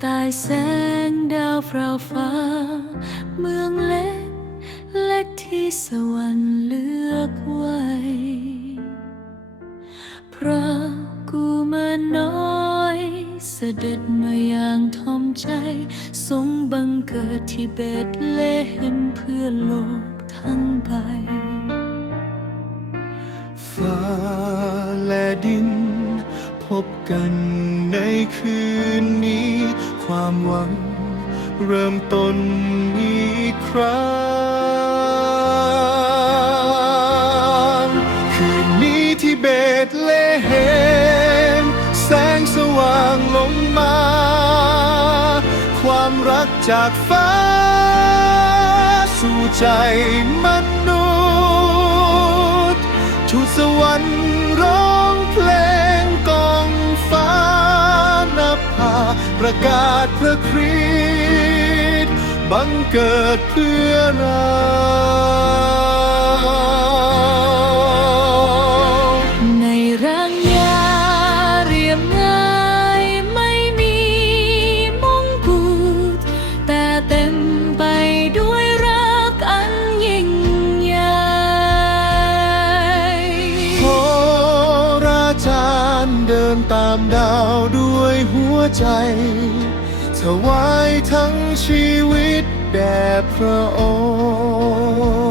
ใตายแสงดาวพราวฟ้า เมืองเล็กเล็กที่สวรรค์เลือกไว้ พระกูมาน้อยเสด็จมาอย่างทอมใจ ทรงบังเกิดที่เบตเลเห็มเพื่อโลกทั้งใบ ฟ้าและดิน พบกันในคืนนี้ ความหวัง เริ่มต้นอีกครั้ง คืนนี้ที่เบตเลเฮมแสงสว่างลงมา ความรักจากฟ้า สู่ใจมนุษย์ ประกาศพระคริสต์บังเกิดเพื่อเรา นตามดาวด้วยหัวใจถวายทั้งชีวิตแด่พระองค์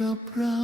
กับเรา